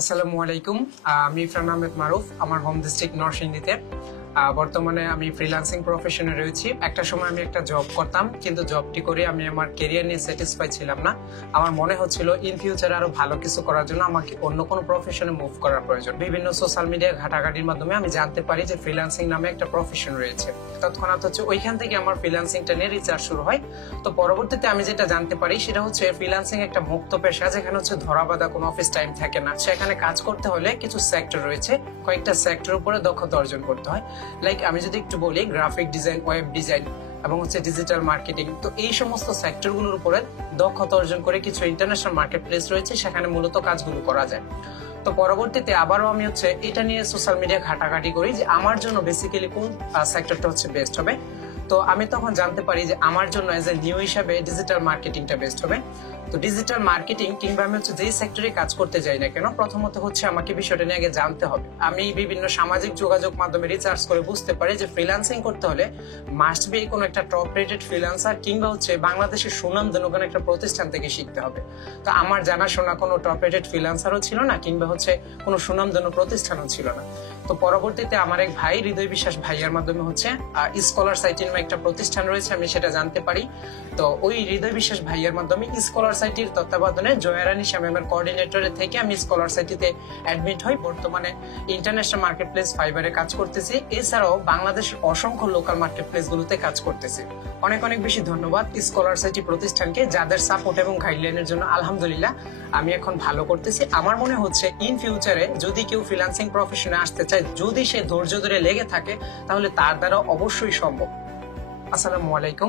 আসসালামু আলাইকুম। আমি ইরফান আহমেদ মারুফ। আমার হোম ডিস্ট্রিক্ট নরসিংদীতে। বর্তমানে আমি ফ্রিল্যান্সিং প্রফেশনে রয়েছি। একটা সময় আমি একটা জব করতাম, কিন্তু জবটি করে আমি আমার ক্যারিয়ার নিয়ে স্যাটিসফাই ছিলাম না। আমার মনে হচ্ছিল ইন ফিউচারে আরো ভালো কিছু করার জন্য আমাকে অন্য কোনো প্রফেশনে মুভ করার প্রয়োজন। বিভিন্ন সোশ্যাল মিডিয়া ঘাটাঘাটির মাধ্যমে আমি জানতে পারি যে ফ্রিল্যান্সিং নামে একটা প্রফেশন রয়েছে। তৎক্ষণাৎ ওইখান থেকে আমার ফ্রিল্যান্সিংটা নিয়ে রিসার্চ শুরু হয়। তো পরবর্তীতে আমি যেটা জানতে পারি সেটা হচ্ছে ফ্রিল্যান্সিং একটা মুক্ত পেশা, যেখানে ধরাবাঁধা কোনো অফিস টাইম থাকে না। সেখানে কাজ করতে হলে কিছু সেক্টর রয়েছে, কয়েকটা সেক্টর উপরে দক্ষতা অর্জন করতে হয়। লাইক আমি যদি একটু বলি, গ্রাফিক ডিজাইন, ওয়েব ডিজাইন এবং ডিজিটাল মার্কেটিং। তো এই সমস্ত সেক্টরগুলোর উপরে দক্ষতা অর্জন করে কিছু ইন্টারন্যাশনাল মার্কেট প্লেস রয়েছে, সেখানে মূলত কাজগুলো করা যায়। তো পরবর্তীতে আবারও আমি এটা নিয়ে সোশ্যাল মিডিয়া ঘাটাঘাটি করি যে আমার জন্য বেসিক্যালি কোন সেক্টরটা বেস্ট হবে। তো আমি তখন জানতে পারি যে আমার জন্য এজ এ নিউ হিসাবে ডিজিটাল মার্কেটিংটা বেস্ট হবে। তো ডিজিটাল মার্কেটিং কিংবা আমি যেই সেক্টরে কাজ করতে যাই না কেন, প্রথমত আমাকে বিষয়টা নিয়ে আগে জানতে হবে। আমি বিভিন্ন সামাজিক যোগাযোগ মাধ্যমে রিসার্চ করে বুঝতে পারি যে ফ্রিল্যান্সিং করতে হলে মাস্ট বি কোনো একটা টপ রেটেড ফ্রিল্যান্সার কিংবা বাংলাদেশের সুনামধন্য কোনো একটা প্রতিষ্ঠান থেকে শিখতে হবে। তো আমার জানাশোনা কোনো টপ রেটেড ফ্রিল্যান্সারও ছিল না, কিংবা কোনো সুনামধন্য প্রতিষ্ঠানও ছিল না। তো পরবর্তীতে আমার এক ভাই, হৃদয় বিশ্বাস ভাইয়ার মাধ্যমে স্কলার সাইট নামে একটা প্রতিষ্ঠান রয়েছে, আমি সেটা জানতে পারি। তো ওই হৃদয় বিশ্বাস ভাইয়ার মাধ্যমে স্কলার সাইটের তত্ত্বাবধানে জয়ারানী শ্যামের কোঅর্ডিনেটরে থেকে আমি স্কলার সাইটিতে অ্যাডমিট হই। বর্তমানে ইন্টারন্যাশনাল মার্কেট প্লেস ফাইবারে কাজ করতেছি। এছাড়াও বাংলাদেশের অসংখ্য লোকাল মার্কেট প্লেস গুলোতে কাজ করতেছি। অনেক অনেক বেশি ধন্যবাদ স্কলার সাইটি প্রতিষ্ঠানকে, যাদের সাপোর্ট এবং গাইডলাইনের জন্য আলহামদুলিল্লাহ আমি এখন ভালো করতেছি। আমার মনে হচ্ছে ইন ফিউচারে যদি কেউ ফ্রিল্যান্সিং প্রফেশনে আসতে চায়, যদি সে ধৈর্য ধরে লেগে থাকে, তাহলে তার দ্বারা অবশ্যই সম্ভব। আসসালামু আলাইকুম।